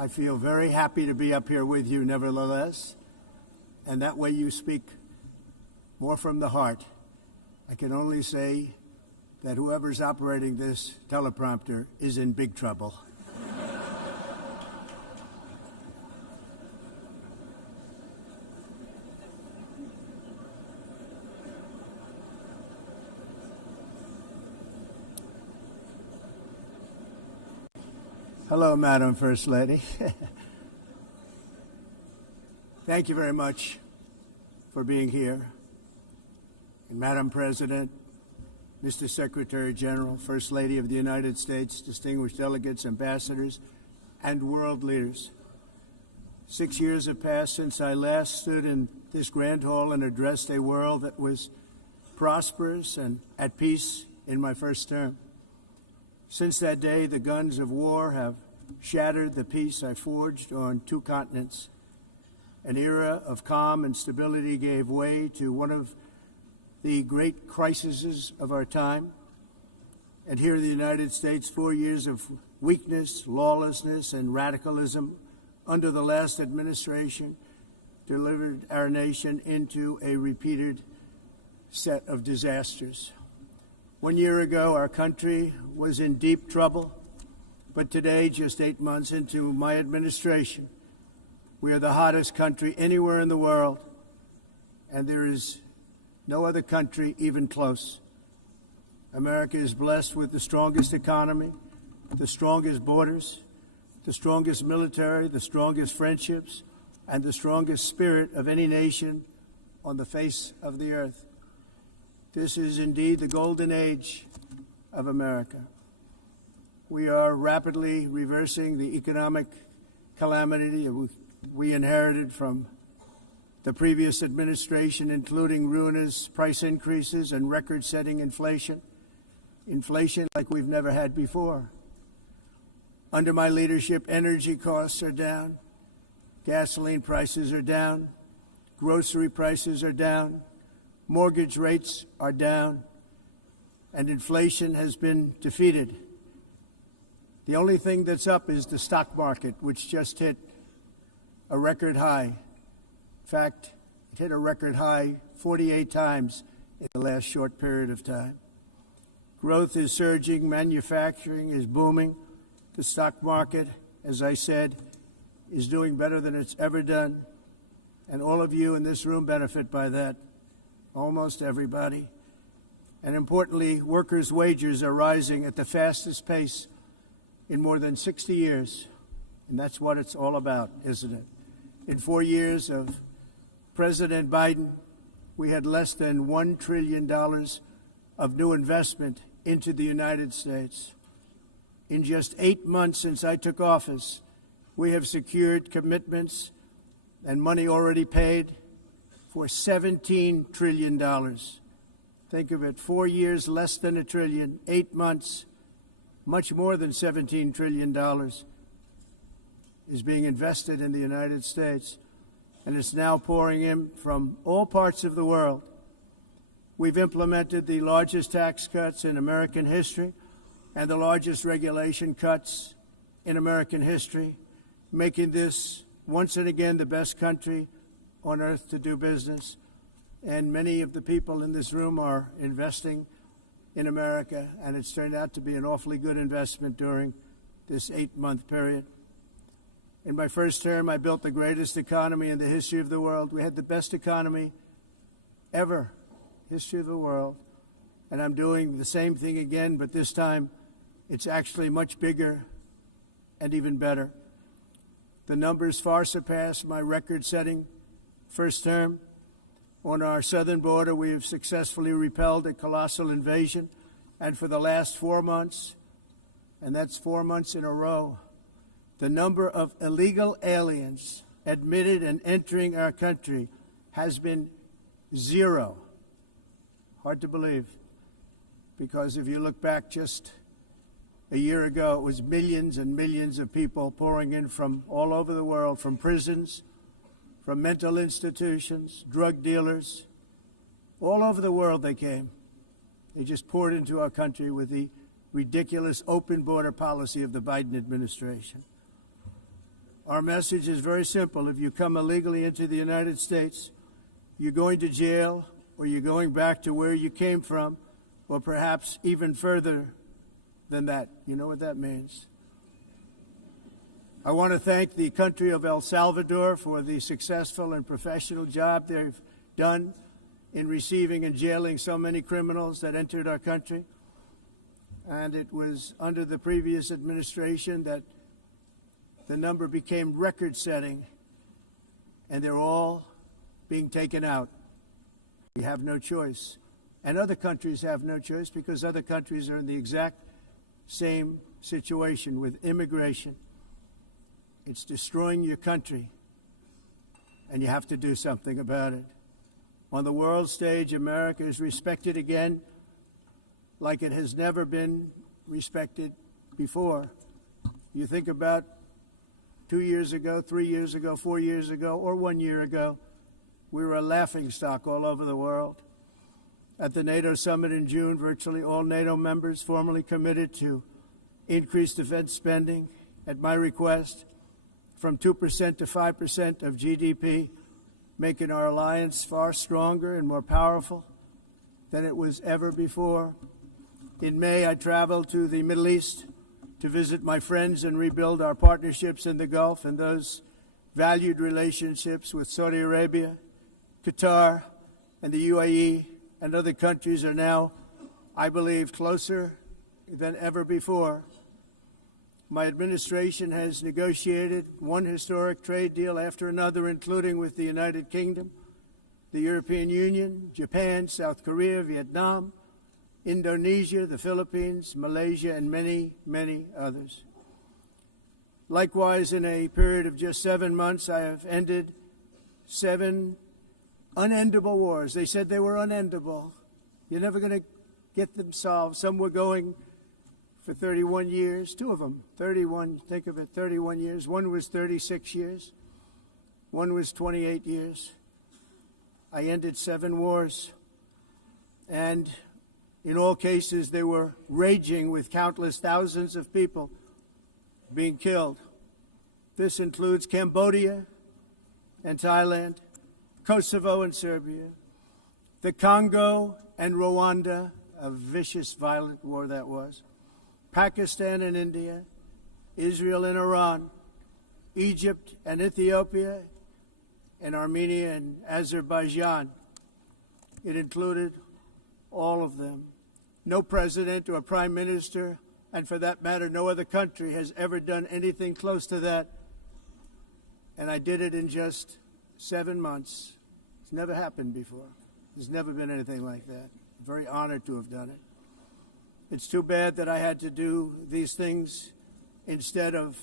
I feel very happy to be up here with you nevertheless, and that way you speak more from the heart. I can only say that whoever's operating this teleprompter is in big trouble. Hello, Madam First Lady. Thank you very much for being here. And Madam President, Mr. Secretary General, First Lady of the United States, distinguished delegates, ambassadors, and world leaders. 6 years have passed since I last stood in this grand hall and addressed a world that was prosperous and at peace in my first term. Since that day, the guns of war have shattered the peace I forged on 2 continents. An era of calm and stability gave way to one of the great crises of our time. And here in the United States, 4 years of weakness, lawlessness, and radicalism under the last administration delivered our nation into a repeated set of disasters. 1 year ago, our country was in deep trouble, but today, just 8 months into my administration, we are the hottest country anywhere in the world, and there is no other country even close. America is blessed with the strongest economy, the strongest borders, the strongest military, the strongest friendships, and the strongest spirit of any nation on the face of the earth. This is indeed the golden age of America. We are rapidly reversing the economic calamity we inherited from the previous administration, including ruinous price increases and record-setting inflation like we've never had before. Under my leadership, energy costs are down, gasoline prices are down, grocery prices are down, mortgage rates are down, and inflation has been defeated. The only thing that's up is the stock market, which just hit a record high. In fact, it hit a record high 48 times in the last short period of time. Growth is surging, manufacturing is booming. The stock market, as I said, is doing better than it's ever done, and all of you in this room benefit by that. Almost everybody. And importantly, workers' wages are rising at the fastest pace in more than 60 years. And that's what it's all about, isn't it? In 4 years of President Biden, we had less than $1 trillion of new investment into the United States. In just 8 months since I took office, we have secured commitments and money already paid for $17 trillion. Think of it, 4 years, less than $1 trillion, 8 months, much more than $17 trillion is being invested in the United States, and it's now pouring in from all parts of the world. We've implemented the largest tax cuts in American history and the largest regulation cuts in American history, making this once and again the best country on earth to do business. And many of the people in this room are investing in America, and it's turned out to be an awfully good investment during this 8-month period. In my first term, I built the greatest economy in the history of the world. We had the best economy ever, history of the world. And I'm doing the same thing again, but this time it's actually much bigger and even better. The numbers far surpass my record-setting first term. On our southern border, we have successfully repelled a colossal invasion, and for the last 4 months, and that's 4 months in a row, the number of illegal aliens admitted and entering our country has been 0. Hard to believe, because if you look back just a year ago, it was millions and millions of people pouring in from all over the world, from prisons, from mental institutions, drug dealers. All over the world they came. They just poured into our country with the ridiculous open border policy of the Biden administration. Our message is very simple. If you come illegally into the United States, you're going to jail, or you're going back to where you came from, or perhaps even further than that. You know what that means. I want to thank the country of El Salvador for the successful and professional job they've done in receiving and jailing so many criminals that entered our country. And it was under the previous administration that the number became record-setting, and they're all being taken out. We have no choice. And other countries have no choice, because other countries are in the exact same situation with immigration. It's destroying your country, and you have to do something about it. On the world stage, America is respected again like it has never been respected before. You think about 2 years ago, 3 years ago, 4 years ago, or 1 year ago, we were a laughingstock all over the world. At the NATO summit in June, virtually all NATO members formally committed to increase defense spending, at my request, from 2% to 5% of GDP, making our alliance far stronger and more powerful than it was ever before. In May, I traveled to the Middle East to visit my friends and rebuild our partnerships in the Gulf and those valued relationships with Saudi Arabia, Qatar, and the UAE, and other countries are now, I believe, closer than ever before. My administration has negotiated one historic trade deal after another, including with the United Kingdom, the European Union, Japan, South Korea, Vietnam, Indonesia, the Philippines, Malaysia, and many, many others. Likewise, in a period of just 7 months, I have ended 7 unendable wars. They said they were unendable. You're never going to get them solved. Some were going for 31 years, 2 of them, 31, think of it, 31 years. One was 36 years. One was 28 years. I ended 7 wars. And in all cases, they were raging with countless thousands of people being killed. This includes Cambodia and Thailand, Kosovo and Serbia, the Congo and Rwanda, a vicious, violent war that was, Pakistan and India, Israel and Iran, Egypt and Ethiopia, and Armenia and Azerbaijan. It included all of them. No president or prime minister, and for that matter, no other country has ever done anything close to that. And I did it in just 7 months. It's never happened before. There's never been anything like that. I'm very honored to have done it. It's too bad that I had to do these things instead of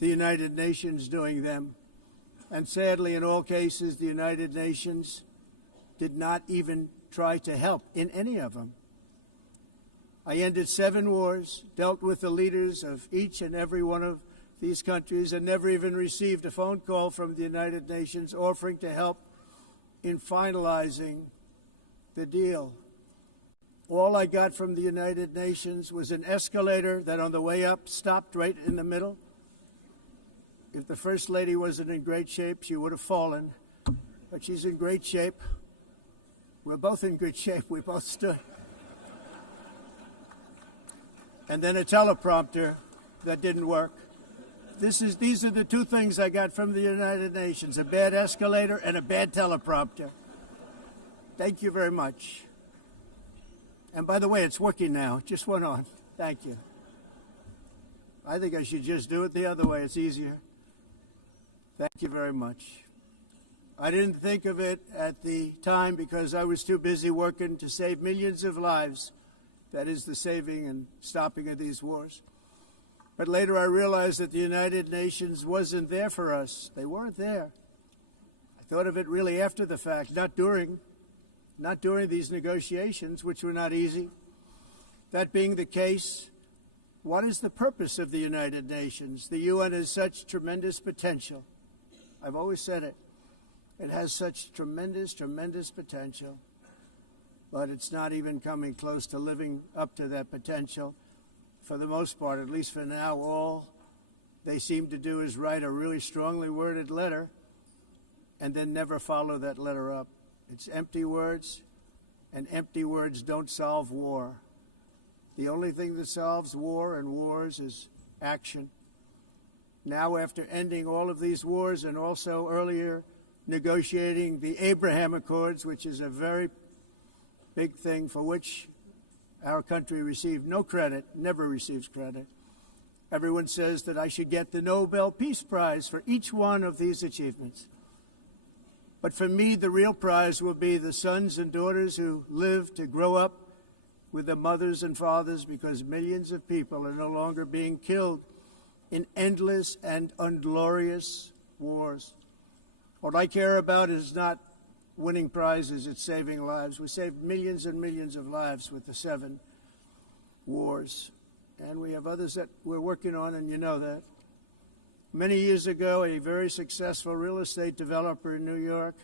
the United Nations doing them. And sadly, in all cases, the United Nations did not even try to help in any of them. I ended 7 wars, dealt with the leaders of each and every one of these countries, and never even received a phone call from the United Nations offering to help in finalizing the deal. All I got from the United Nations was an escalator that on the way up stopped right in the middle. If the First Lady wasn't in great shape, she would have fallen. But she's in great shape. We're both in good shape. We both stood. And then a teleprompter that didn't work. These are the 2 things I got from the United Nations, a bad escalator and a bad teleprompter. Thank you very much. And by the way, it's working now. It just went on. Thank you. I think I should just do it the other way. It's easier. Thank you very much. I didn't think of it at the time because I was too busy working to save millions of lives. That is the saving and stopping of these wars. But later I realized that the United Nations wasn't there for us. They weren't there. I thought of it really after the fact, not during these negotiations, which were not easy. That being the case, what is the purpose of the United Nations? The UN has such tremendous potential. I've always said it. It has such tremendous, tremendous potential, but it's not even coming close to living up to that potential. For the most part, at least for now, all they seem to do is write a really strongly worded letter and then never follow that letter up. It's empty words, and empty words don't solve war. The only thing that solves war and wars is action. Now, after ending all of these wars and also earlier negotiating the Abraham Accords, which is a very big thing for which our country received no credit, never receives credit. Everyone says that I should get the Nobel Peace Prize for each one of these achievements. But for me, the real prize will be the sons and daughters who live to grow up with their mothers and fathers, because millions of people are no longer being killed in endless and unglorious wars. What I care about is not winning prizes, it's saving lives. We saved millions and millions of lives with the 7 wars. And we have others that we're working on, and you know that. Many years ago, a very successful real estate developer in New York,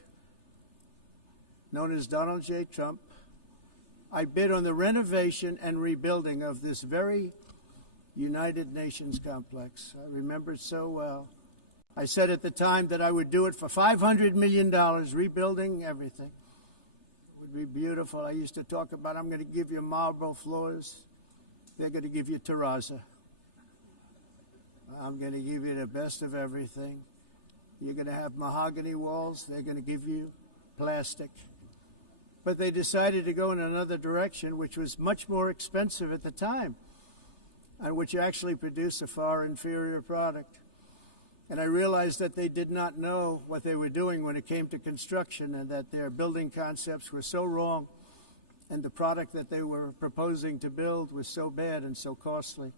known as Donald J. Trump, I bid on the renovation and rebuilding of this very United Nations complex. I remember it so well. I said at the time that I would do it for $500 million, rebuilding everything. It would be beautiful. I used to talk about, I'm going to give you marble floors. They're going to give you terrazzo. I'm going to give you the best of everything. You're going to have mahogany walls. They're going to give you plastic. But they decided to go in another direction, which was much more expensive at the time, and which actually produced a far inferior product. And I realized that they did not know what they were doing when it came to construction, and that their building concepts were so wrong, and the product that they were proposing to build was so bad and so costly.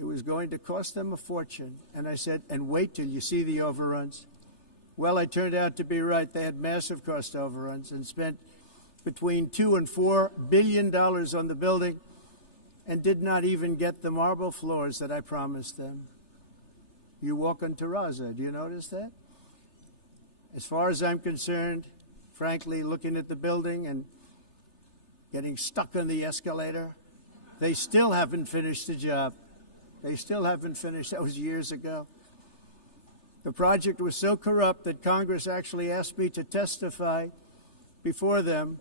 It was going to cost them a fortune. And I said, and wait till you see the overruns. Well, I turned out to be right. They had massive cost overruns and spent between $2 and $4 billion on the building and did not even get the marble floors that I promised them. You walk on terrazzo. Do you notice that? As far as I'm concerned, frankly, looking at the building and getting stuck on the escalator, they still haven't finished the job. They still haven't finished. That was years ago. The project was so corrupt that Congress actually asked me to testify before them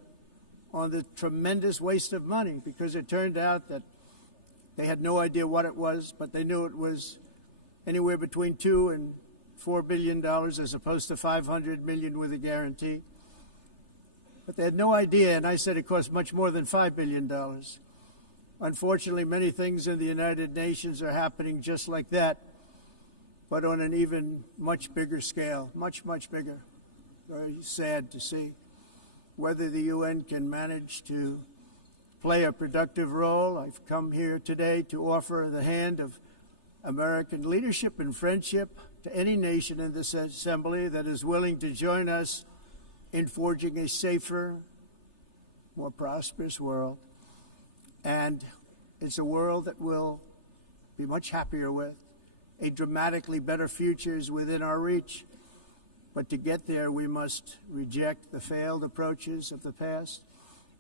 on the tremendous waste of money, because it turned out that they had no idea what it was, but they knew it was anywhere between $2 and $4 billion as opposed to $500 million with a guarantee. But they had no idea, and I said it cost much more than $5 billion. Unfortunately, many things in the United Nations are happening just like that, but on an even much bigger scale, much, much bigger. Very sad to see whether the UN can manage to play a productive role. I've come here today to offer the hand of American leadership and friendship to any nation in this assembly that is willing to join us in forging a safer, more prosperous world. And it's a world that we'll be much happier with. A dramatically better future is within our reach. But to get there, we must reject the failed approaches of the past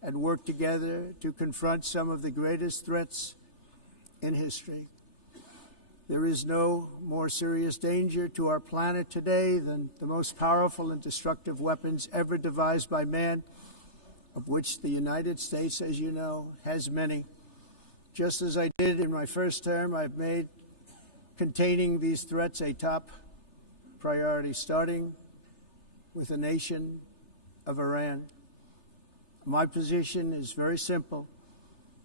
and work together to confront some of the greatest threats in history. There is no more serious danger to our planet today than the most powerful and destructive weapons ever devised by man, of which the United States, as you know, has many. Just as I did in my first term, I've made containing these threats a top priority, starting with the nation of Iran. My position is very simple.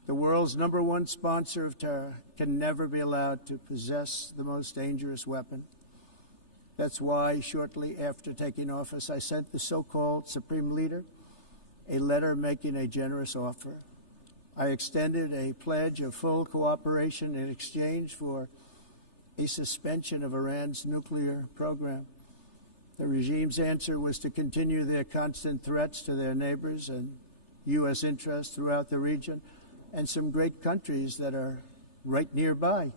The world's #1 sponsor of terror can never be allowed to possess the most dangerous weapon. That's why, shortly after taking office, I sent the so-called Supreme Leader a letter making a generous offer. I extended a pledge of full cooperation in exchange for a suspension of Iran's nuclear program. The regime's answer was to continue their constant threats to their neighbors and U.S. interests throughout the region, and some great countries that are right nearby.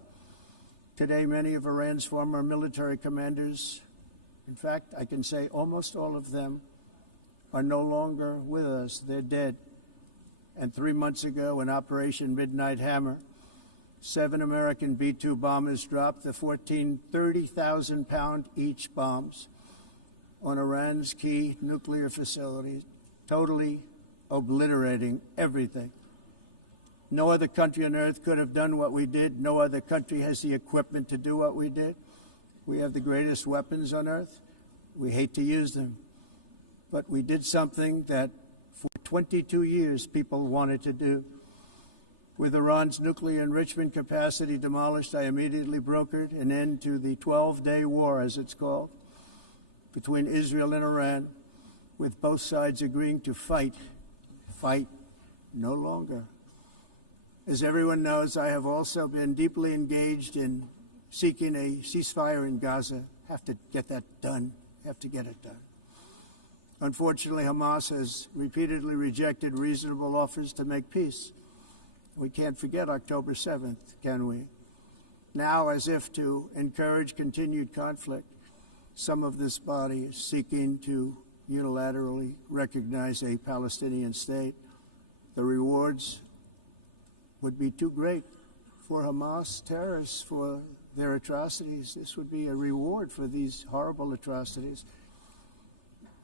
Today, many of Iran's former military commanders, in fact, I can say almost all of them, are no longer with us. They're dead. And 3 months ago, in Operation Midnight Hammer, 7 American B-2 bombers dropped the 14 30,000-pound each bombs on Iran's key nuclear facilities, totally obliterating everything. No other country on earth could have done what we did. No other country has the equipment to do what we did. We have the greatest weapons on earth. We hate to use them. But we did something that for 22 years people wanted to do. With Iran's nuclear enrichment capacity demolished, I immediately brokered an end to the 12-day war, as it's called, between Israel and Iran, with both sides agreeing to fight no longer. As everyone knows, I have also been deeply engaged in seeking a ceasefire in Gaza. Have to get that done. Have to get it done. Unfortunately, Hamas has repeatedly rejected reasonable offers to make peace. We can't forget October 7th, can we? Now, as if to encourage continued conflict, some of this body is seeking to unilaterally recognize a Palestinian state. The rewards would be too great for Hamas terrorists for their atrocities. This would be a reward for these horrible atrocities,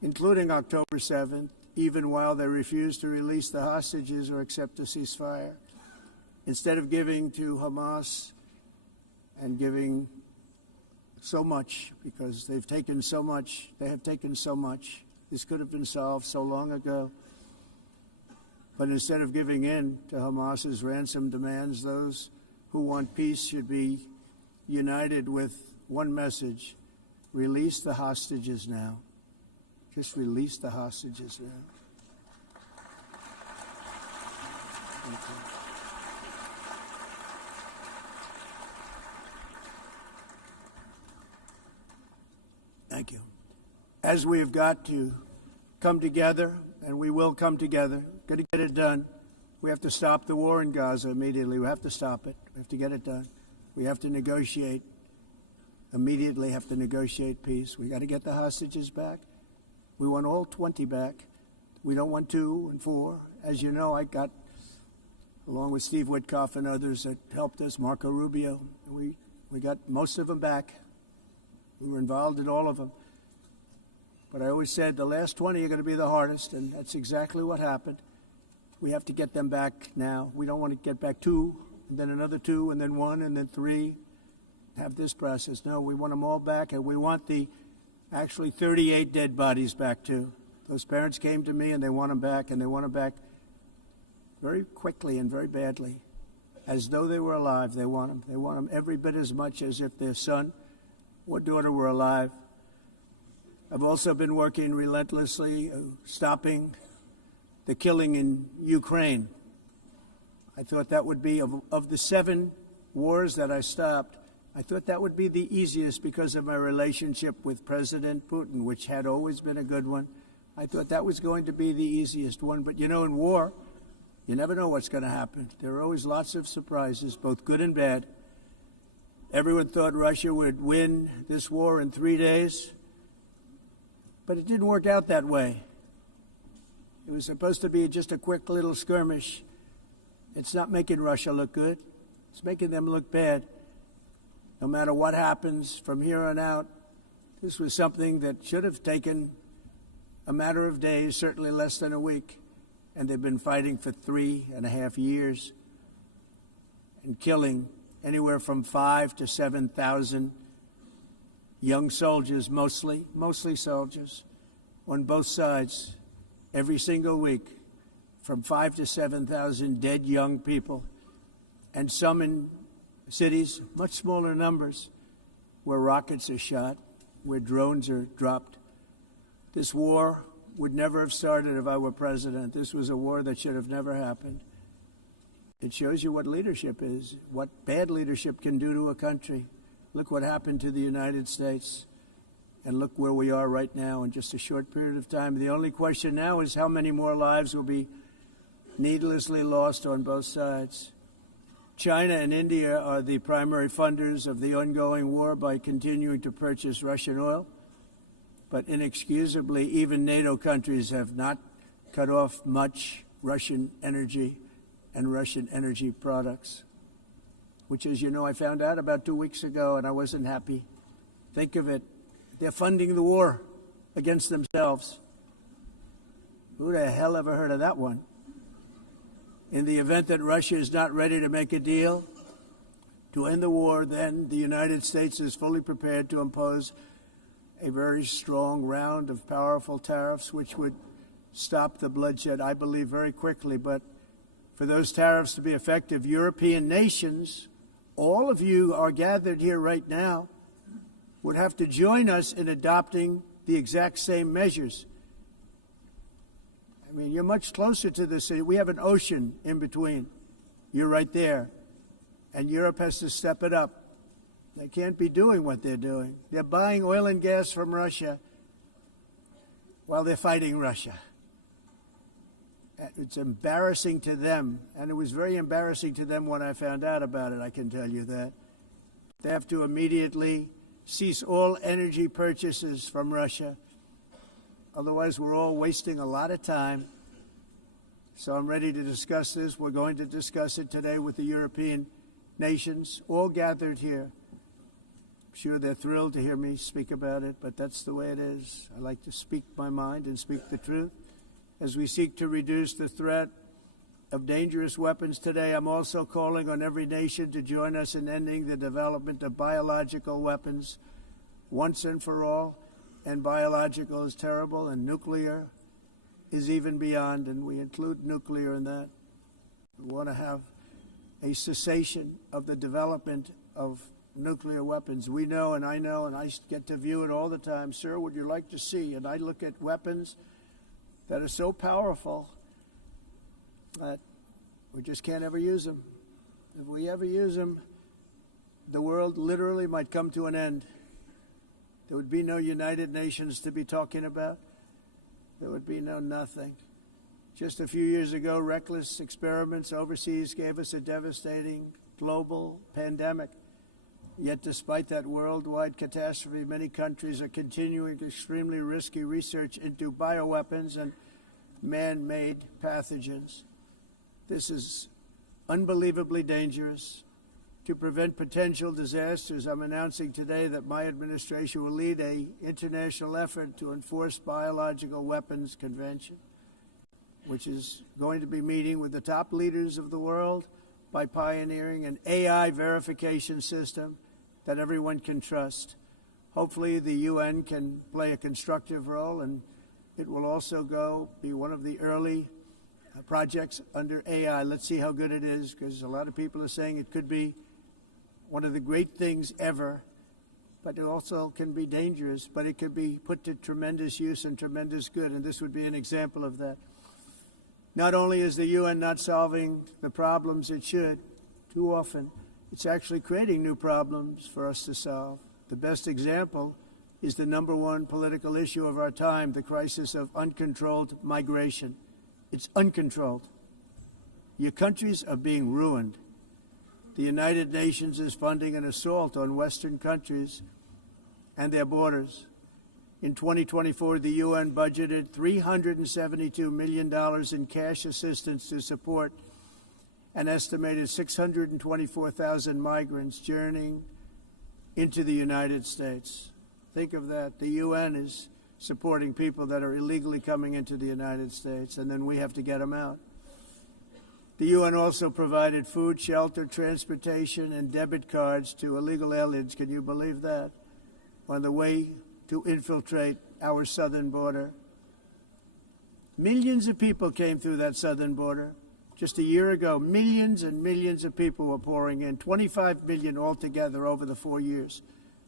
including October 7th, even while they refuse to release the hostages or accept a ceasefire. Instead of giving to Hamas and giving so much, because they've taken so much, they have taken so much. This could have been solved so long ago. But instead of giving in to Hamas's ransom demands, those who want peace should be united with one message: release the hostages now. Just release the hostages now. Thank you. Thank you. As we have got to come together, and we will come together, got to get it done. We have to stop the war in Gaza immediately. We have to stop it. We have to get it done. We have to negotiate, immediately have to negotiate peace. We got to get the hostages back. We want all 20 back. We don't want 2 and 4. As you know, I got, along with Steve Witkoff and others that helped us, Marco Rubio, we got most of them back. We were involved in all of them. But I always said the last 20 are going to be the hardest, and that's exactly what happened. We have to get them back now. We don't want to get back 2, and then another 2, and then 1, and then 3. Have this process. No, we want them all back, and we want the actually 38 dead bodies back, too. Those parents came to me, and they want them back, and they want them back very quickly and very badly. As though they were alive, they want them. They want them every bit as much as if their son or daughter were alive. I've also been working relentlessly, stopping the killing in Ukraine. I thought that would be, of the 7 wars that I stopped, I thought that would be the easiest because of my relationship with President Putin, which had always been a good one. I thought that was going to be the easiest one. But, you know, in war, you never know what's going to happen. There are always lots of surprises, both good and bad. Everyone thought Russia would win this war in 3 days, but it didn't work out that way. It was supposed to be just a quick little skirmish. It's not making Russia look good. It's making them look bad. No matter what happens from here on out, this was something that should have taken a matter of days, certainly less than a week. And they've been fighting for 3.5 years and killing anywhere from 5,000 to 7,000 young soldiers, mostly soldiers, on both sides, every single week, from 5,000 to 7,000 dead young people, and some in cities, much smaller numbers, where rockets are shot, where drones are dropped. This war would never have started if I were president. This was a war that should have never happened. It shows you what leadership is, what bad leadership can do to a country. Look what happened to the United States, and look where we are right now in just a short period of time. The only question now is how many more lives will be needlessly lost on both sides. China and India are the primary funders of the ongoing war by continuing to purchase Russian oil. But inexcusably, even NATO countries have not cut off much Russian energy and Russian energy products. which, as you know, I found out about 2 weeks ago, and I wasn't happy. Think of it. They're funding the war against themselves. Who the hell ever heard of that one? In the event that Russia is not ready to make a deal to end the war, then the United States is fully prepared to impose a very strong round of powerful tariffs, which would stop the bloodshed, I believe, very quickly. But for those tariffs to be effective, European nations, all of you are gathered here right now, would have to join us in adopting the exact same measures. I mean, you're much closer to the city. We have an ocean in between. You're right there. And Europe has to step it up. They can't be doing what they're doing. They're buying oil and gas from Russia while they're fighting Russia. It's embarrassing to them, and it was very embarrassing to them when I found out about it, I can tell you that. They have to immediately cease all energy purchases from Russia. Otherwise, we're all wasting a lot of time. So I'm ready to discuss this. We're going to discuss it today with the European nations, all gathered here. I'm sure they're thrilled to hear me speak about it, but that's the way it is. I like to speak my mind and speak the truth. As we seek to reduce the threat of dangerous weapons today, I'm also calling on every nation to join us in ending the development of biological weapons once and for all. And biological is terrible, and nuclear is even beyond, and we include nuclear in that. We want to have a cessation of the development of nuclear weapons. We know, and I get to view it all the time. Sir, would you like to see? And I look at weapons that are so powerful that we just can't ever use them. If we ever use them, the world literally might come to an end. There would be no United Nations to be talking about. There would be no nothing. Just a few years ago, reckless experiments overseas gave us a devastating global pandemic. Yet despite that worldwide catastrophe, many countries are continuing extremely risky research into bioweapons and man-made pathogens. This is unbelievably dangerous. To prevent potential disasters, I'm announcing today that my administration will lead an international effort to enforce biological weapons convention, which is going to be meeting with the top leaders of the world by pioneering an AI verification system that everyone can trust. Hopefully the UN can play a constructive role, and it will also be one of the early projects under AI. Let's see how good it is, because a lot of people are saying it could be one of the great things ever, but it also can be dangerous, but it could be put to tremendous use and tremendous good, and this would be an example of that. Not only is the UN not solving the problems it should, too often, it's actually creating new problems for us to solve. The best example is the number one political issue of our time, the crisis of uncontrolled migration. It's uncontrolled. Your countries are being ruined. The United Nations is funding an assault on Western countries and their borders. In 2024, the UN budgeted $372 million in cash assistance to support an estimated 624,000 migrants journeying into the United States. Think of that. The UN is supporting people that are illegally coming into the United States, and then we have to get them out. The UN also provided food, shelter, transportation, and debit cards to illegal aliens. Can you believe that? On the way to infiltrate our southern border. Millions of people came through that southern border. Just a year ago, millions and millions of people were pouring in, 25 million altogether over the 4 years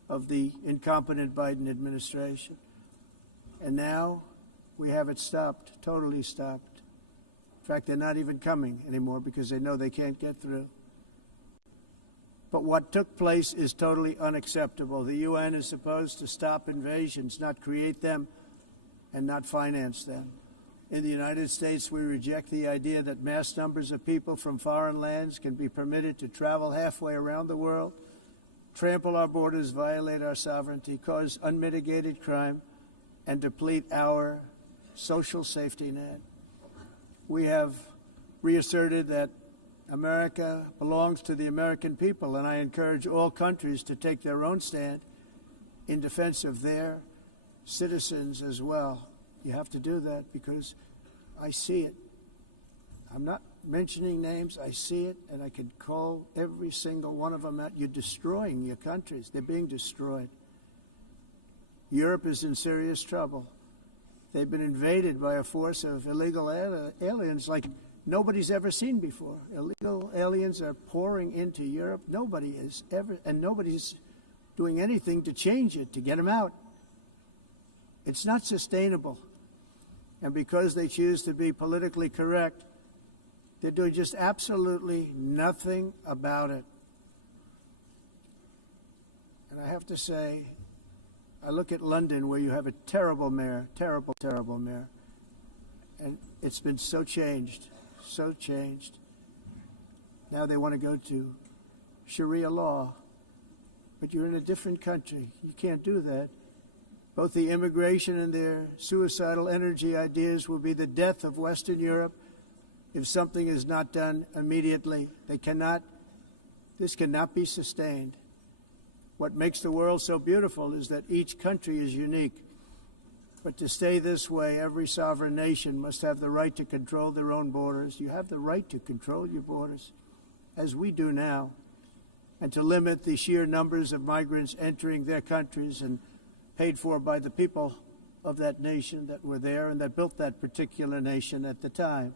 of the incompetent Biden administration. And now we have it stopped, totally stopped. In fact, they're not even coming anymore because they know they can't get through. But what took place is totally unacceptable. The UN is supposed to stop invasions, not create them and not finance them. In the United States, we reject the idea that mass numbers of people from foreign lands can be permitted to travel halfway around the world, trample our borders, violate our sovereignty, cause unmitigated crime, and deplete our social safety net. We have reasserted that America belongs to the American people, and I encourage all countries to take their own stand in defense of their citizens as well. You have to do that because I see it. I'm not mentioning names. I see it, and I could call every single one of them out. You're destroying your countries. They're being destroyed. Europe is in serious trouble. They've been invaded by a force of illegal aliens like nobody's ever seen before. Illegal aliens are pouring into Europe. Nobody is ever, and nobody's doing anything to change it, to get them out. It's not sustainable. And because they choose to be politically correct, they're doing just absolutely nothing about it. And I have to say, I look at London, where you have a terrible mayor, terrible, terrible mayor, and it's been so changed, so changed. Now they want to go to Sharia law, but you're in a different country. You can't do that. Both the immigration and their suicidal energy ideas will be the death of Western Europe if something is not done immediately. This cannot be sustained. What makes the world so beautiful is that each country is unique. But to stay this way, every sovereign nation must have the right to control their own borders. You have the right to control your borders, as we do now, and to limit the sheer numbers of migrants entering their countries and paid for by the people of that nation that were there and that built that particular nation at the time.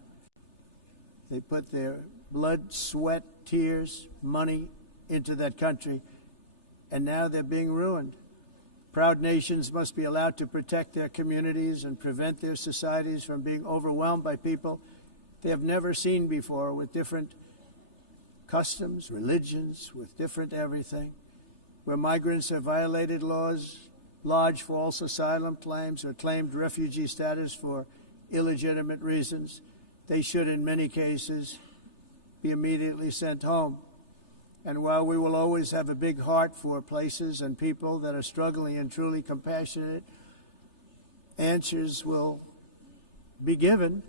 They put their blood, sweat, tears, money into that country, and now they're being ruined. Proud nations must be allowed to protect their communities and prevent their societies from being overwhelmed by people they have never seen before, with different customs, religions, with different everything. Where migrants have violated laws, lodged false asylum claims, or claimed refugee status for illegitimate reasons, they should, in many cases, be immediately sent home. And while we will always have a big heart for places and people that are struggling and truly compassionate, answers will be given.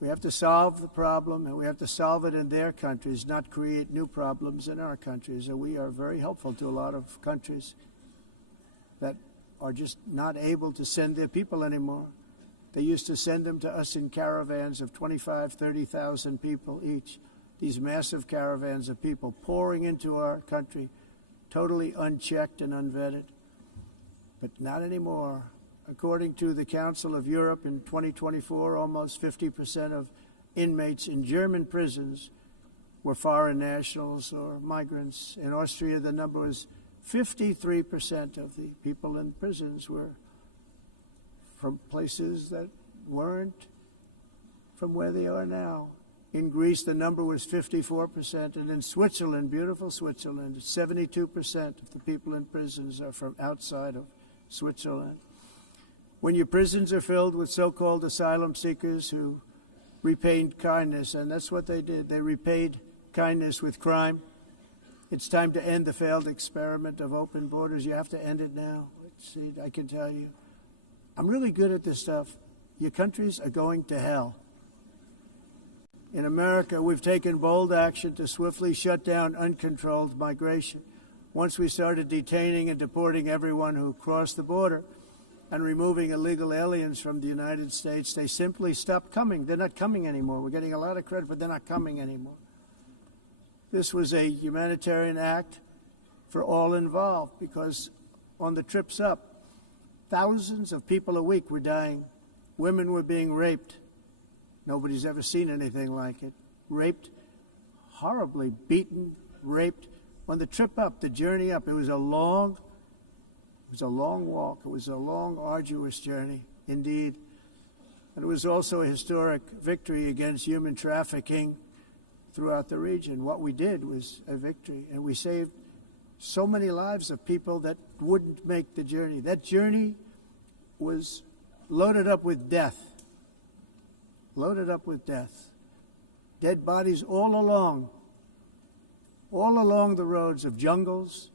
We have to solve the problem, and we have to solve it in their countries, not create new problems in our countries. And we are very helpful to a lot of countries that are just not able to send their people anymore. They used to send them to us in caravans of 25,000, 30,000 people each. These massive caravans of people pouring into our country, totally unchecked and unvetted. But not anymore. According to the Council of Europe, in 2024, almost 50% of inmates in German prisons were foreign nationals or migrants. In Austria, the number was 53% of the people in prisons were from places that weren't from where they are now. In Greece, the number was 54%, and in Switzerland, beautiful Switzerland, 72% of the people in prisons are from outside of Switzerland. When your prisons are filled with so-called asylum seekers who repaid kindness, and that's what they did, they repaid kindness with crime, it's time to end the failed experiment of open borders. You have to end it now. Let's see, I can tell you. I'm really good at this stuff. Your countries are going to hell. In America, we've taken bold action to swiftly shut down uncontrolled migration. Once we started detaining and deporting everyone who crossed the border and removing illegal aliens from the United States, they simply stopped coming. They're not coming anymore. We're getting a lot of credit, but they're not coming anymore. This was a humanitarian act for all involved, because on the trips up, thousands of people a week were dying. Women were being raped. Nobody's ever seen anything like it. Raped, horribly beaten, raped. On the trip up, the journey up, it was a long walk. It was a long, arduous journey, indeed. And it was also a historic victory against human trafficking throughout the region. What we did was a victory, and we saved so many lives of people that wouldn't make the journey. That journey was loaded up with death. Loaded up with death. Dead bodies all along the roads of jungles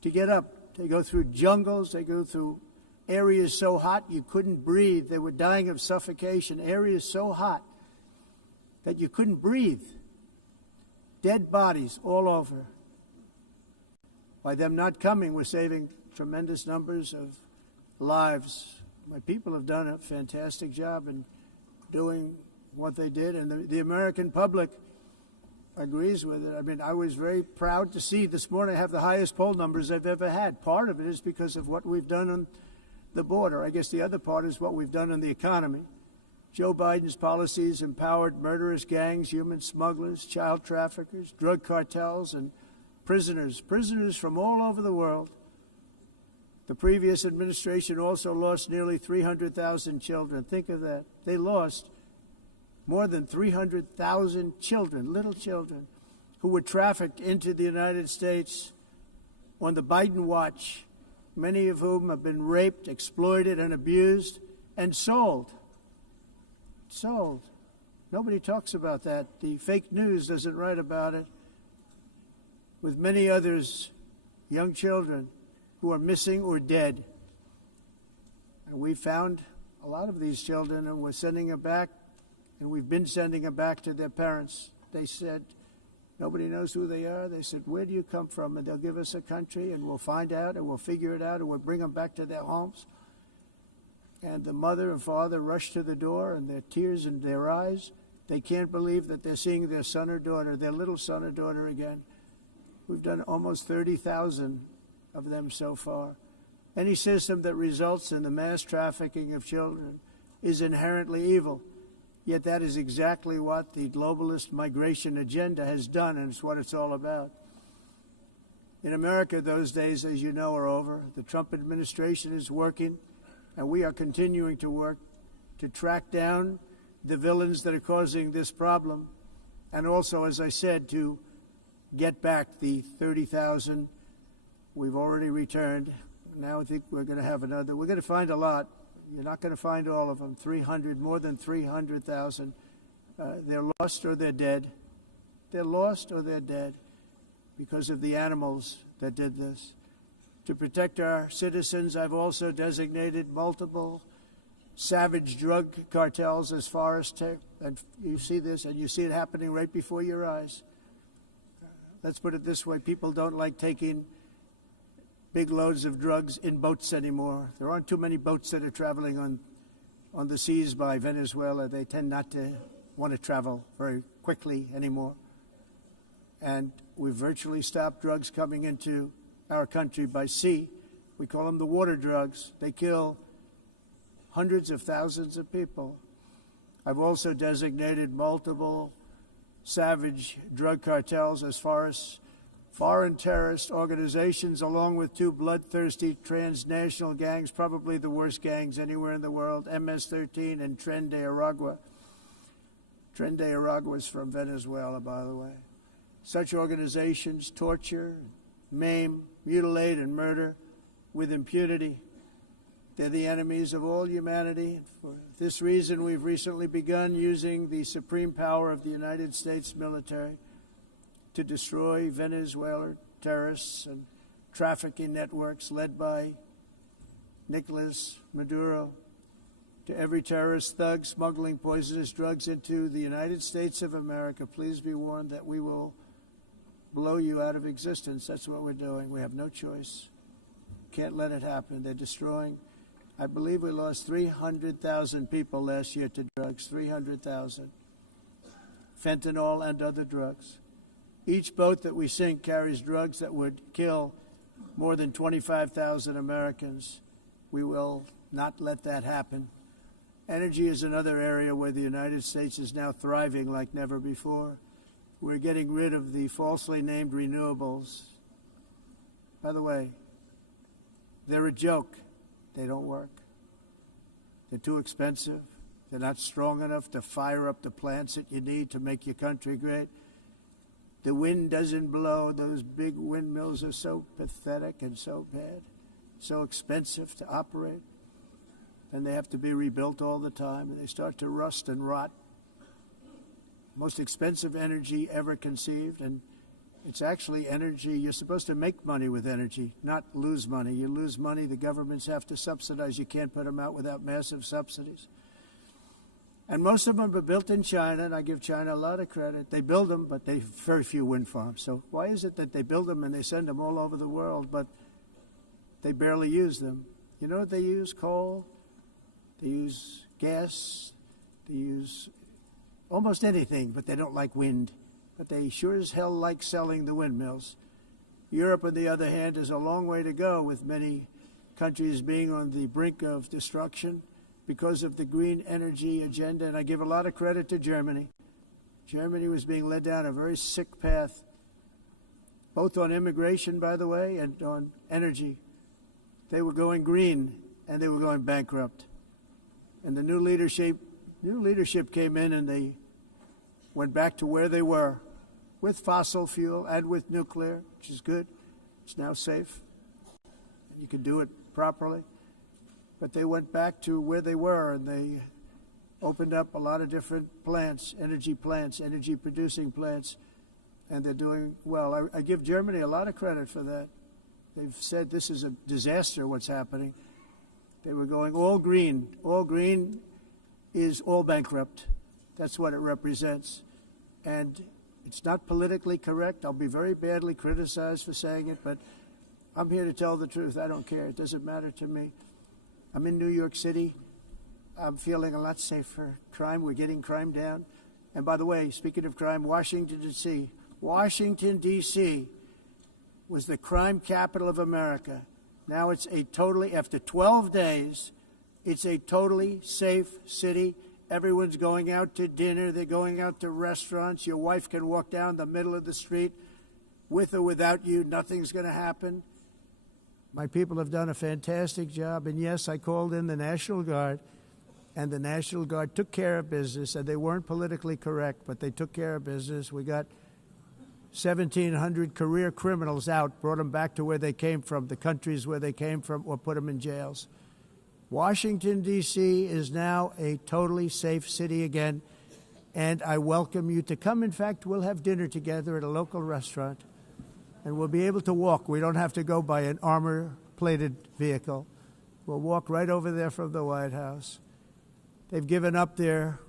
to get up. They go through jungles, they go through areas so hot you couldn't breathe. They were dying of suffocation, areas so hot that you couldn't breathe. dead bodies all over. By them not coming, we're saving tremendous numbers of lives. My people have done a fantastic job in doing what they did, and the American public agrees with it. I mean, I was very proud to see this morning I have the highest poll numbers I've ever had. Part of it is because of what we've done on the border. I guess the other part is what we've done on the economy. Joe Biden's policies empowered murderous gangs, human smugglers, child traffickers, drug cartels, and prisoners from all over the world. The previous administration also lost nearly 300,000 children. Think of that. They lost more than 300,000 children, little children, who were trafficked into the United States on the Biden watch, many of whom have been raped, exploited, and abused, and sold. Sold. Nobody talks about that. The fake news doesn't write about it. With many others, young children who are missing or dead. And we found a lot of these children, and we're sending them back, and we've been sending them back to their parents. They said, nobody knows who they are. They said, where do you come from? And they'll give us a country, and we'll find out, and we'll figure it out, and we'll bring them back to their homes. And the mother and father rush to the door, and their tears in their eyes. They can't believe that they're seeing their son or daughter, their little son or daughter again. We've done almost 30,000 of them so far. Any system that results in the mass trafficking of children is inherently evil. Yet that is exactly what the globalist migration agenda has done, and it's what it's all about. In America, those days, as you know, are over. The Trump administration is working, and we are continuing to work to track down the villains that are causing this problem, and also, as I said, to get back the 30,000 we've already returned. Now I think we're going to have another. We're going to find a lot. You're not going to find all of them. 300, more than 300,000. They're lost or they're dead. They're lost or they're dead because of the animals that did this. To protect our citizens, I've also designated multiple savage drug cartels as far as and you see this, and you see it happening right before your eyes. Let's put it this way. People don't like taking big loads of drugs in boats anymore. There aren't too many boats that are traveling on the seas by Venezuela. They tend not to want to travel very quickly anymore. And we've virtually stopped drugs coming into our country by sea. We call them the water drugs. They kill hundreds of thousands of people. I've also designated multiple savage drug cartels as far as foreign terrorist organizations, along with two bloodthirsty transnational gangs, probably the worst gangs anywhere in the world, MS-13 and Tren de Aragua. Tren de Aragua is from Venezuela, by the way. Such organizations torture, maim, mutilate, and murder with impunity. They're the enemies of all humanity. For this reason, we've recently begun using the supreme power of the United States military to destroy Venezuelan terrorists and trafficking networks led by Nicolas Maduro. To every terrorist thug smuggling poisonous drugs into the United States of America, please be warned that we will blow you out of existence. That's what we're doing. We have no choice. Can't let it happen. They're destroying. I believe we lost 300,000 people last year to drugs, 300,000. Fentanyl and other drugs. Each boat that we sink carries drugs that would kill more than 25,000 Americans. We will not let that happen. Energy is another area where the United States is now thriving like never before. We're getting rid of the falsely named renewables. By the way, they're a joke. They don't work. They're too expensive. They're not strong enough to fire up the plants that you need to make your country great. The wind doesn't blow. Those big windmills are so pathetic and so bad, so expensive to operate. And they have to be rebuilt all the time, and they start to rust and rot. Most expensive energy ever conceived, and it's actually energy. You're supposed to make money with energy, not lose money. You lose money, the governments have to subsidize. You can't put them out without massive subsidies. And most of them are built in China, and I give China a lot of credit. They build them, but they have very few wind farms. So why is it that they build them and they send them all over the world, but they barely use them? You know what they use? Coal. They use gas. They use almost anything, but they don't like wind. But they sure as hell like selling the windmills. Europe, on the other hand, has a long way to go, with many countries being on the brink of destruction because of the green energy agenda. And I give a lot of credit to Germany. Germany was being led down a very sick path, both on immigration, by the way, and on energy. They were going green, and they were going bankrupt. And the new leadership came in, and they went back to where they were, with fossil fuel and with nuclear, which is good. It's now safe. You can do it properly. But they went back to where they were, and they opened up a lot of different plants, energy-producing plants, and they're doing well. I give Germany a lot of credit for that. They've said this is a disaster, what's happening. They were going all green. All green is all bankrupt. That's what it represents. And it's not politically correct. I'll be very badly criticized for saying it, but I'm here to tell the truth. I don't care. It doesn't matter to me. I'm in New York City. I'm feeling a lot safer. Crime, we're getting crime down. And by the way, speaking of crime, Washington, D.C. was the crime capital of America. Now it's after 12 days, it's a totally safe city. Everyone's going out to dinner. They're going out to restaurants. Your wife can walk down the middle of the street with or without you. Nothing's going to happen. My people have done a fantastic job. And yes, I called in the National Guard, and the National Guard took care of business. And they weren't politically correct, but they took care of business. We got 1,700 career criminals out, brought them back to where they came from, the countries where they came from, or put them in jails. Washington, D.C. is now a totally safe city again, and I welcome you to come. In fact, we'll have dinner together at a local restaurant, and we'll be able to walk. We don't have to go by an armor-plated vehicle. We'll walk right over there from the White House. They've given up their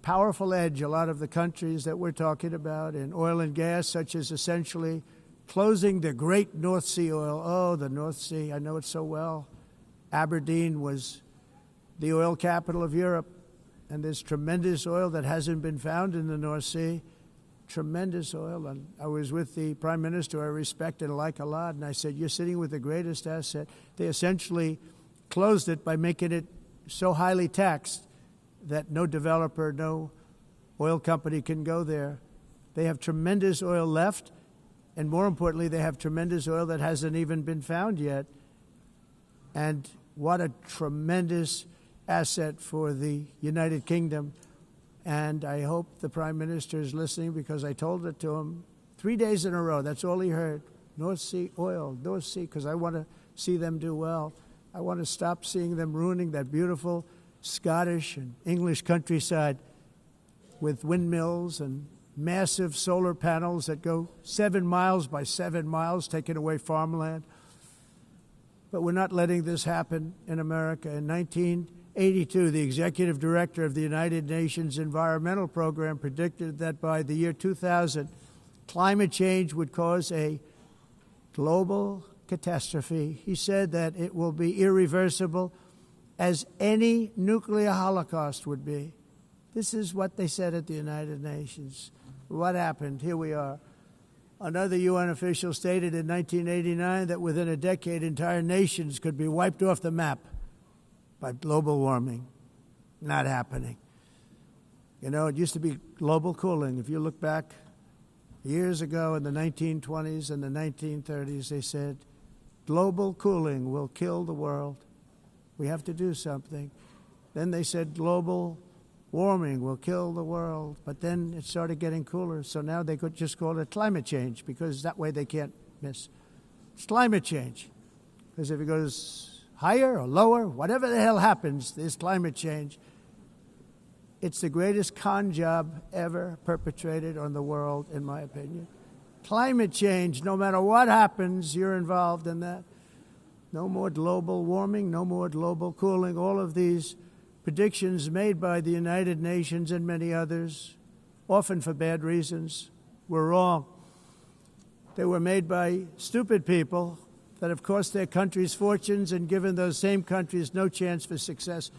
powerful edge, a lot of the countries that we're talking about, in oil and gas, such as essentially closing the great North Sea oil. Oh, the North Sea, I know it so well. Aberdeen was the oil capital of Europe, and there's tremendous oil that hasn't been found in the North Sea, tremendous oil. And I was with the Prime Minister I respect and like a lot, and I said, you're sitting with the greatest asset. They essentially closed it by making it so highly taxed that no developer, no oil company can go there. They have tremendous oil left, and more importantly, they have tremendous oil that hasn't even been found yet. And what a tremendous asset for the United Kingdom. And I hope the Prime Minister is listening, because I told it to him 3 days in a row. That's all he heard. North Sea oil, North Sea, because I want to see them do well. I want to stop seeing them ruining that beautiful Scottish and English countryside with windmills and massive solar panels that go 7 miles by 7 miles, taking away farmland. But we're not letting this happen in America. In 1982, the executive director of the United Nations Environmental Program predicted that by the year 2000, climate change would cause a global catastrophe. He said that it will be irreversible, as any nuclear holocaust would be. This is what they said at the United Nations. What happened? Here we are. Another UN official stated in 1989 that within a decade, entire nations could be wiped off the map by global warming. Not happening. You know, it used to be global cooling. If you look back years ago in the 1920s and the 1930s, they said, global cooling will kill the world. We have to do something. Then they said global warming will kill the world, but then it started getting cooler, so now they could just call it climate change, because that way they can't miss. It's climate change, because if it goes higher or lower, whatever the hell happens, there's climate change. It's the greatest con job ever perpetrated on the world, in my opinion. Climate change, no matter what happens, you're involved in that. No more global warming, no more global cooling. All of these predictions made by the United Nations and many others, often for bad reasons, were wrong. They were made by stupid people that have cost their countries fortunes and given those same countries no chance for success.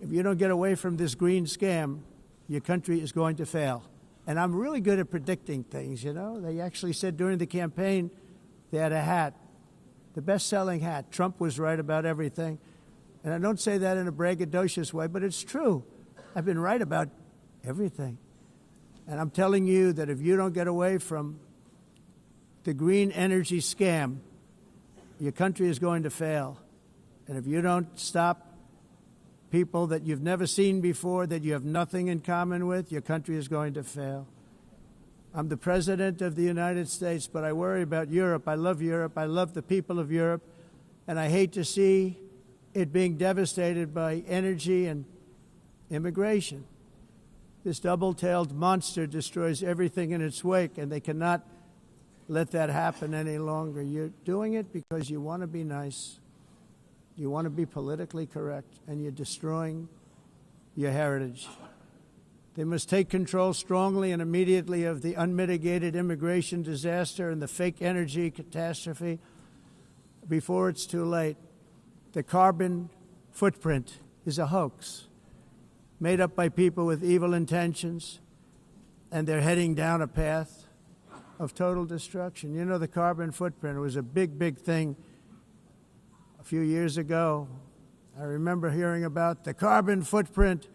If you don't get away from this green scam, your country is going to fail. And I'm really good at predicting things, you know. They actually said during the campaign they had a hat, the best-selling hat. Trump was right about everything. And I don't say that in a braggadocious way, but it's true. I've been right about everything. And I'm telling you that if you don't get away from the green energy scam, your country is going to fail. And if you don't stop people that you've never seen before, that you have nothing in common with, your country is going to fail. I'm the President of the United States, but I worry about Europe. I love Europe. I love the people of Europe. And I hate to see it being devastated by energy and immigration. This double-tailed monster destroys everything in its wake, and they cannot let that happen any longer. You're doing it because you want to be nice. You want to be politically correct, and you're destroying your heritage. They must take control strongly and immediately of the unmitigated immigration disaster and the fake energy catastrophe before it's too late. The carbon footprint is a hoax made up by people with evil intentions, and they're heading down a path of total destruction. You know, the carbon footprint, it was a big, big thing a few years ago. I remember hearing about the carbon footprint,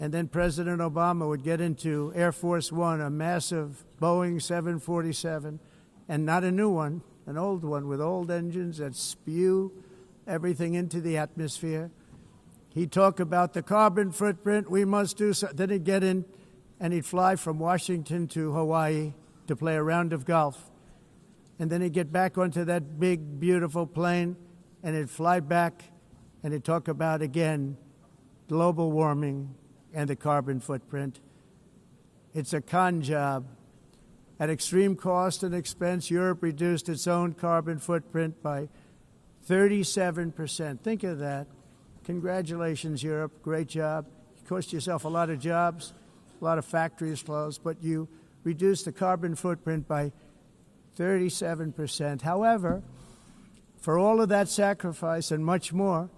and then President Obama would get into Air Force One, a massive Boeing 747, and not a new one, an old one with old engines that spew everything into the atmosphere. He'd talk about the carbon footprint, we must do so. Then he'd get in and he'd fly from Washington to Hawaii to play a round of golf. And then he'd get back onto that big, beautiful plane and he'd fly back and he'd talk about, again, global warming and the carbon footprint. It's a con job. At extreme cost and expense, Europe reduced its own carbon footprint by 37%. Think of that. Congratulations, Europe. Great job. You cost yourself a lot of jobs, a lot of factories closed, but you reduced the carbon footprint by 37%. However, for all of that sacrifice and much more,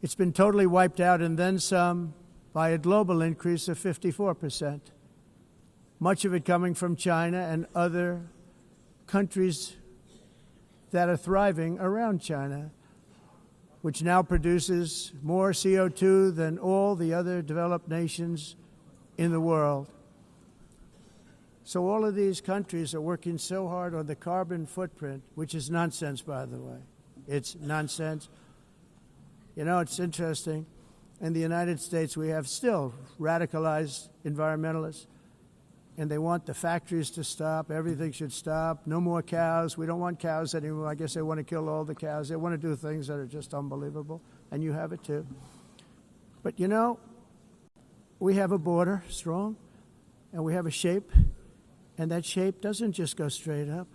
it's been totally wiped out and then some by a global increase of 54%. Much of it coming from China and other countries that are thriving around China, which now produces more CO2 than all the other developed nations in the world. So all of these countries are working so hard on the carbon footprint, which is nonsense, by the way. It's nonsense. You know, it's interesting. In the United States, we have still radicalized environmentalists, and they want the factories to stop. Everything should stop. No more cows. We don't want cows anymore. I guess they want to kill all the cows. They want to do things that are just unbelievable, and you have it too. But, you know, we have a border, strong, and we have a shape, and that shape doesn't just go straight up.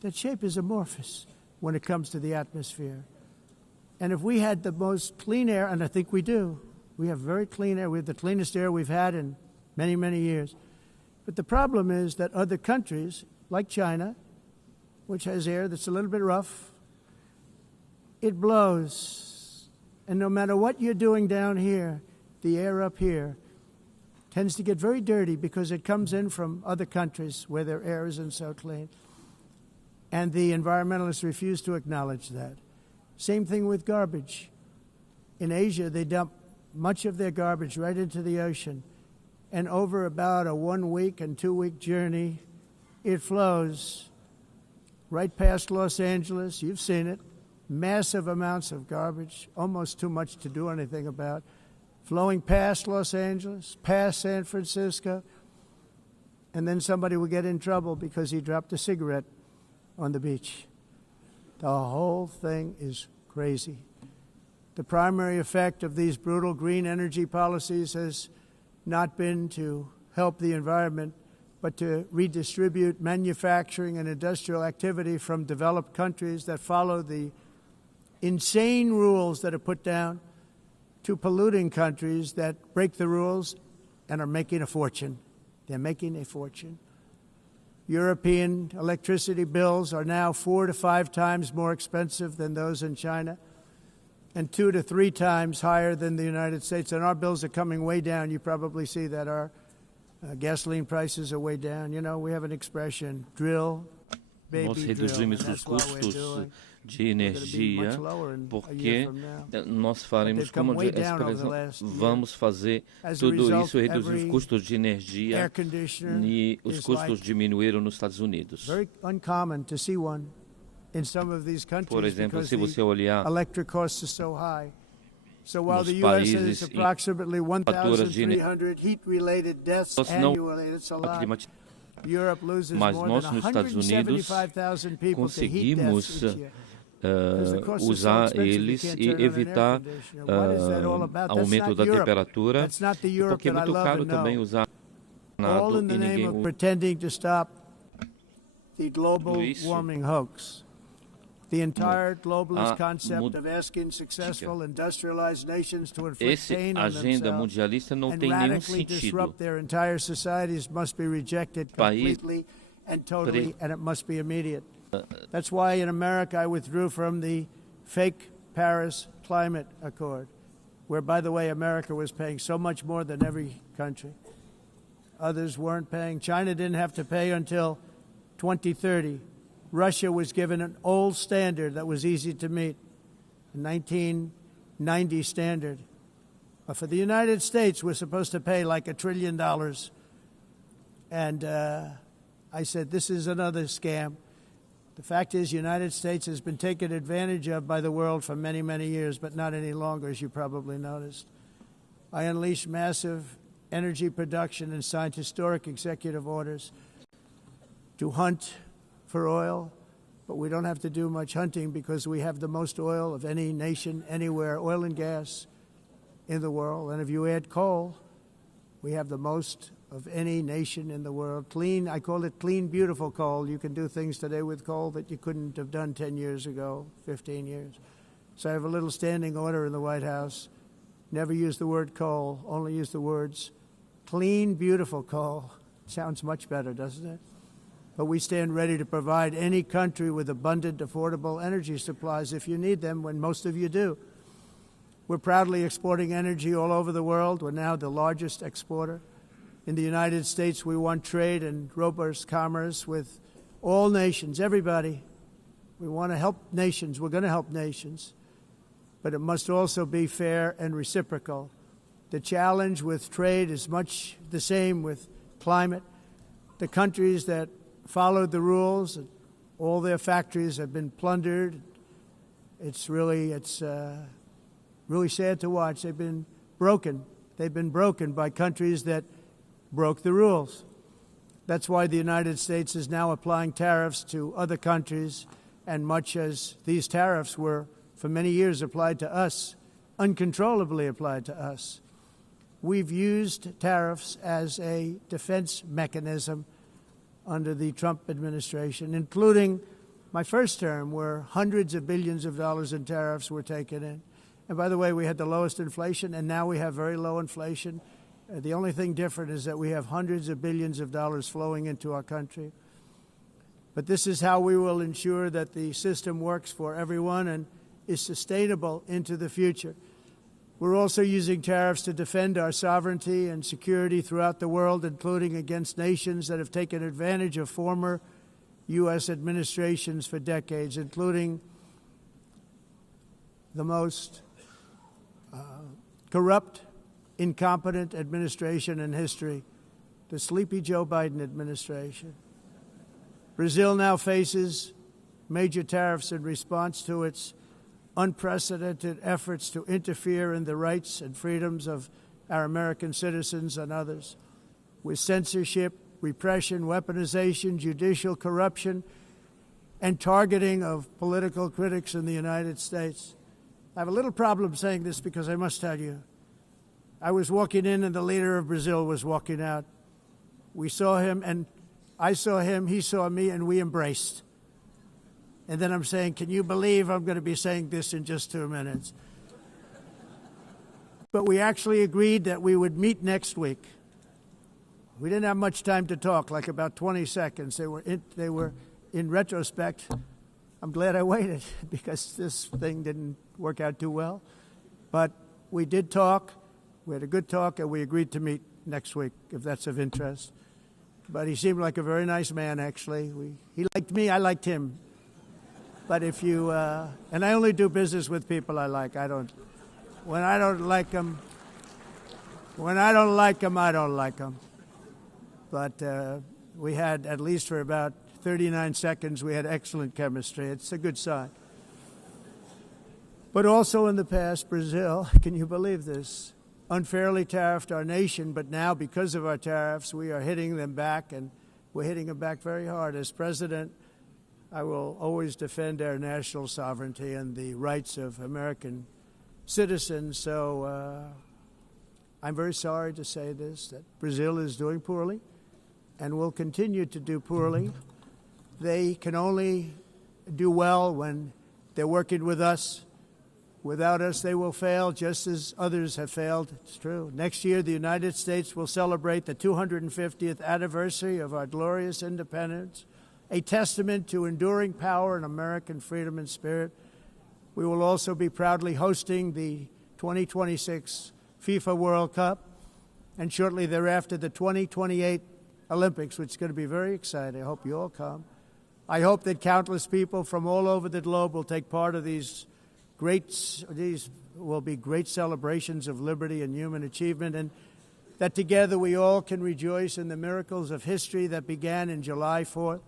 That shape is amorphous when it comes to the atmosphere. And if we had the most clean air, and I think we do, we have very clean air. We have the cleanest air we've had in many, many years. But the problem is that other countries, like China, which has air that's a little bit rough, it blows. And no matter what you're doing down here, the air up here tends to get very dirty because it comes in from other countries where their air isn't so clean. And the environmentalists refuse to acknowledge that. Same thing with garbage. In Asia, they dump much of their garbage right into the ocean. And over about a 1 week and 2 week journey, it flows right past Los Angeles. You've seen it. Massive amounts of garbage, almost too much to do anything about, flowing past Los Angeles, past San Francisco, and then somebody will get in trouble because he dropped a cigarette on the beach. The whole thing is crazy. The primary effect of these brutal green energy policies has not been to help the environment, but to redistribute manufacturing and industrial activity from developed countries that follow the insane rules that are put down to polluting countries that break the rules and are making a fortune. They're making a fortune. European electricity bills are now 4 to 5 times more expensive than those in China, and 2 to 3 times higher than the United States. And our bills are coming way down. You probably see that our gasoline prices are way down. You know, we have an expression, drill, Nós baby, drill, reduzimos and os that's what we're custos doing. de energia porque nós faremos como vamos fazer tudo isso, reduzir os custos de energia, e os custos diminuíram nos Estados Unidos. Por exemplo, se você olhar nos países em faturas de energia não climatizam, mas nós nos Estados Unidos conseguimos usar eles e evitar aumento da temperatura, porque é muito caro também usar nada e ninguém usa isso. The entire globalist concept of asking successful industrialized nations to inflict pain on themselves and radically disrupt their entire societies must be rejected completely and totally, and it must be immediate. That's why in America I withdrew from the fake Paris Climate Accord, where, by the way, America was paying so much more than every country. Others weren't paying. China didn't have to pay until 2030. Russia was given an old standard that was easy to meet, a 1990 standard. But for the United States, we're supposed to pay like $1 trillion. And I said, this is another scam. The fact is, the United States has been taken advantage of by the world for many, many years, but not any longer, as you probably noticed. I unleashed massive energy production and signed historic executive orders to hunt for oil, but we don't have to do much hunting because we have the most oil of any nation anywhere, oil and gas in the world. And if you add coal, we have the most of any nation in the world. Clean, I call it clean, beautiful coal. You can do things today with coal that you couldn't have done 10 years ago, 15 years. So I have a little standing order in the White House. Never use the word coal, only use the words clean, beautiful coal. Sounds much better, doesn't it? But we stand ready to provide any country with abundant, affordable energy supplies if you need them, when most of you do. We're proudly exporting energy all over the world. We're now the largest exporter. In the United States, we want trade and robust commerce with all nations, everybody. We want to help nations. We're going to help nations. But it must also be fair and reciprocal. The challenge with trade is much the same with climate. The countries that followed the rules, all their factories have been plundered. It's really sad to watch. They've been broken. They've been broken by countries that broke the rules. That's why the United States is now applying tariffs to other countries, and much as these tariffs were for many years applied to us, uncontrollably applied to us. We've used tariffs as a defense mechanism under the Trump administration, including my first term, where hundreds of billions of dollars in tariffs were taken in. And by the way, we had the lowest inflation, and now we have very low inflation. The only thing different is that we have hundreds of billions of dollars flowing into our country. But this is how we will ensure that the system works for everyone and is sustainable into the future. We're also using tariffs to defend our sovereignty and security throughout the world, including against nations that have taken advantage of former U.S. administrations for decades, including the most corrupt, incompetent administration in history, the sleepy Joe Biden administration. Brazil now faces major tariffs in response to its unprecedented efforts to interfere in the rights and freedoms of our American citizens and others, with censorship, repression, weaponization, judicial corruption, and targeting of political critics in the United States. I have a little problem saying this because I must tell you, I was walking in and the leader of Brazil was walking out. We saw him, and I saw him, he saw me, and we embraced. And then I'm saying, can you believe I'm going to be saying this in just 2 minutes? but we actually agreed that we would meet next week. We didn't have much time to talk, like about 20 seconds. They were in retrospect, I'm glad I waited because this thing didn't work out too well. But we did talk. We had a good talk, and we agreed to meet next week, if that's of interest. But he seemed like a very nice man, actually. He liked me, I liked him. But if you, and I only do business with people I like. When I don't like them, I don't like them. But we had, at least for about 39 seconds, we had excellent chemistry. It's a good sign. But also in the past, Brazil, can you believe this, unfairly tariffed our nation, but now because of our tariffs, we are hitting them back, and we're hitting them back very hard. As president, I will always defend our national sovereignty and the rights of American citizens. So I'm very sorry to say this, that Brazil is doing poorly and will continue to do poorly. They can only do well when they're working with us. Without us, they will fail, just as others have failed. It's true. Next year, the United States will celebrate the 250th anniversary of our glorious independence, a testament to enduring power and American freedom and spirit. We will also be proudly hosting the 2026 FIFA World Cup, and shortly thereafter, the 2028 Olympics, which is going to be very exciting. I hope you all come. I hope that countless people from all over the globe will take part of these will be great celebrations of liberty and human achievement, and that together we all can rejoice in the miracles of history that began in July 4th,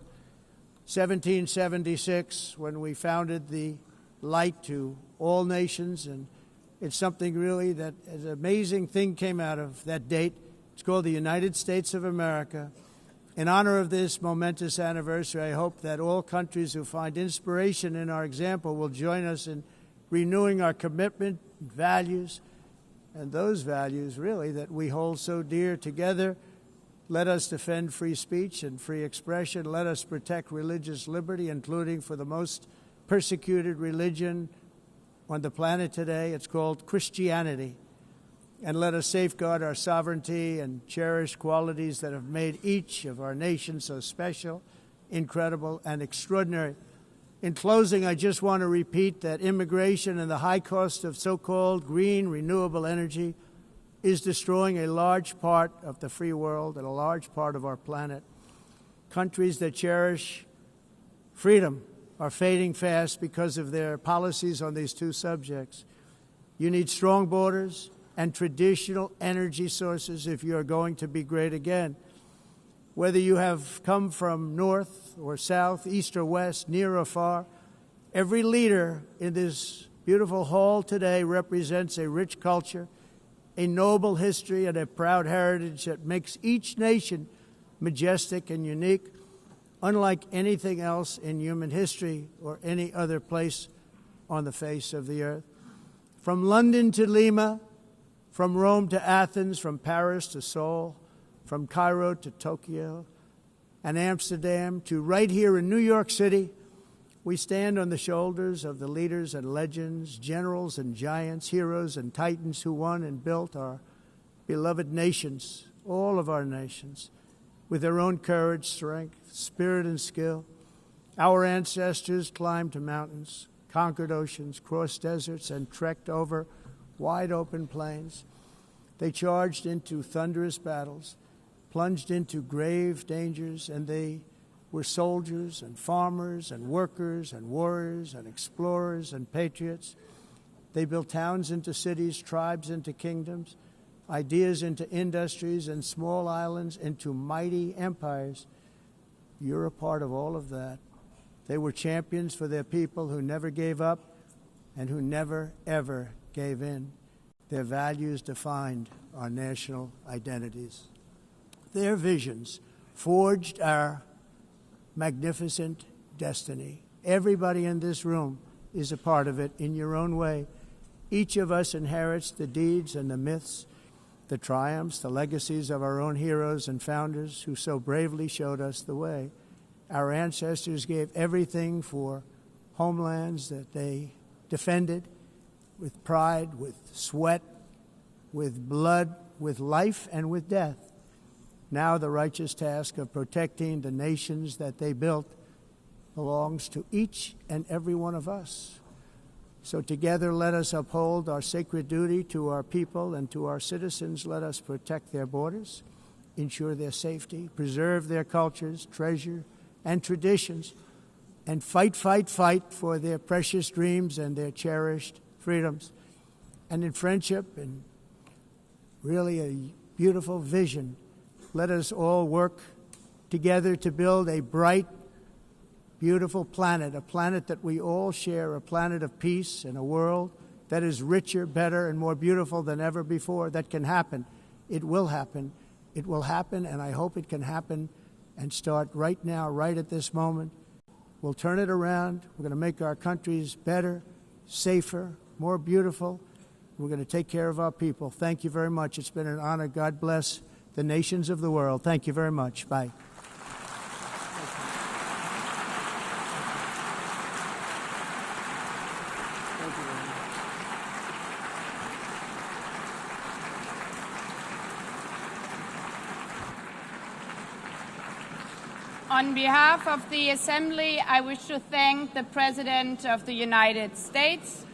1776, when we founded the light to all nations. And it's something really that an amazing thing came out of that date. It's called the United States of America. In honor of this momentous anniversary, I hope that all countries who find inspiration in our example will join us in renewing our commitment, values, and those values, really, that we hold so dear. Together, let us defend free speech and free expression. Let us protect religious liberty, including for the most persecuted religion on the planet today. It's called Christianity. And let us safeguard our sovereignty and cherish qualities that have made each of our nations so special, incredible, and extraordinary. In closing, I just want to repeat that immigration and the high cost of so-called green renewable energy is destroying a large part of the free world and a large part of our planet. Countries that cherish freedom are fading fast because of their policies on these two subjects. You need strong borders and traditional energy sources if you are going to be great again. Whether you have come from north or south, east or west, near or far, every leader in this beautiful hall today represents a rich culture, a noble history, and a proud heritage that makes each nation majestic and unique, unlike anything else in human history or any other place on the face of the earth. From London to Lima, from Rome to Athens, from Paris to Seoul, from Cairo to Tokyo and Amsterdam to right here in New York City, we stand on the shoulders of the leaders and legends, generals and giants, heroes and titans who won and built our beloved nations, all of our nations, with their own courage, strength, spirit, and skill. Our ancestors climbed mountains, conquered oceans, crossed deserts, and trekked over wide-open plains. They charged into thunderous battles, plunged into grave dangers, and they were soldiers and farmers and workers and warriors and explorers and patriots. They built towns into cities, tribes into kingdoms, ideas into industries, and small islands into mighty empires. You're a part of all of that. They were champions for their people who never gave up and who never, ever gave in. Their values defined our national identities. Their visions forged our magnificent destiny. Everybody in this room is a part of it in your own way. Each of us inherits the deeds and the myths, the triumphs, the legacies of our own heroes and founders who so bravely showed us the way. Our ancestors gave everything for homelands that they defended with pride, with sweat, with blood, with life, and with death. Now the righteous task of protecting the nations that they built belongs to each and every one of us. So together let us uphold our sacred duty to our people and to our citizens. Let us protect their borders, ensure their safety, preserve their cultures, treasure, and traditions, and fight, fight, fight for their precious dreams and their cherished freedoms. And in friendship and really a beautiful vision, let us all work together to build a bright, beautiful planet, a planet that we all share, a planet of peace and a world that is richer, better, and more beautiful than ever before. That can happen. It will happen. It will happen, and I hope it can happen and start right now, right at this moment. We'll turn it around. We're going to make our countries better, safer, more beautiful. We're going to take care of our people. Thank you very much. It's been an honor. God bless the nations of the world. Thank you very much. Bye. On behalf of the Assembly, I wish to thank the President of the United States,